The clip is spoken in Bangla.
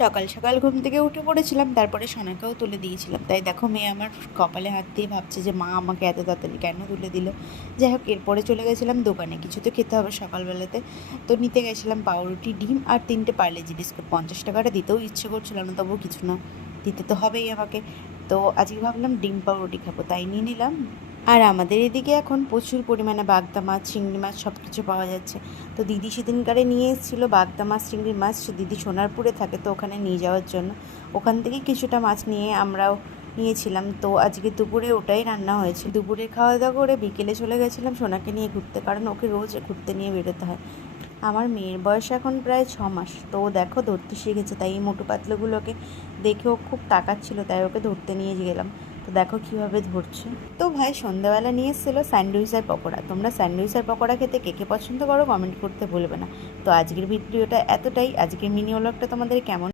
সকাল সকাল ঘুম থেকে উঠে পড়েছিলাম, তারপরে সোনাকেও তুলে দিয়েছিলাম। তাই দেখো মেয়ে আমার কপালে হাত দিয়ে ভাবছে যে মা আমাকে এত তাড়াতাড়ি কেন তুলে দিল। যাই হোক, এরপরে চলে গেছিলাম দোকানে, কিছু তো খেতে হবে সকালবেলাতে। তো নিতে গেছিলাম পাউরুটি, ডিম আর 3টে পার্লেজি বিস্কুট। 50 টাকাটা দিতেও ইচ্ছে করছিল না, তবুও কিছু না, দিতে তো হবেই আমাকে। তো আজকে ভাবলাম ডিম পাউরুটি খাবো, তাই নিয়ে নিলাম। আর আমাদের এদিকে এখন প্রচুর পরিমাণে বাগদা মাছ, চিংড়ি মাছ সব কিছু পাওয়া যাচ্ছে। তো দিদি সেদিনকারে নিয়ে এসেছিলো বাগদা মাছ, চিংড়ি মাছ। দিদি সোনারপুরে থাকে, তো ওখানে নিয়ে যাওয়ার জন্য ওখান থেকে কিছুটা মাছ নিয়ে আমরাও নিয়েছিলাম। তো আজকে দুপুরে ওটাই রান্না হয়েছে। দুপুরে খাওয়া দাওয়া করে বিকেলে চলে গেছিলাম সোনাকে নিয়ে ঘুরতে, কারণ ওকে রোজ ঘুরতে নিয়ে বেরোতে হয়। আমার মেয়ের বয়স এখন প্রায় 6 মাস। তো ও দেখো ধরতে শিখেছে, তাই এই মোটু পাতলুগুলোকে দেখেও খুব তাকাচ্ছিল, তাই ওকে ধরতে নিয়ে গেলাম। তো দেখো কীভাবে ধরছে। তো ভাই সন্ধ্যাবেলা নিয়ে এসেছিলো স্যান্ডউইচ আর পকোড়া। তোমরা স্যান্ডউইচ আর পকোড়া খেতে কে কে পছন্দ করো কমেন্ট করতে ভুলবে না। তো আজকের ভিডিওটা এতটাই। আজকের মিনি ব্লগটা তোমাদের কেমন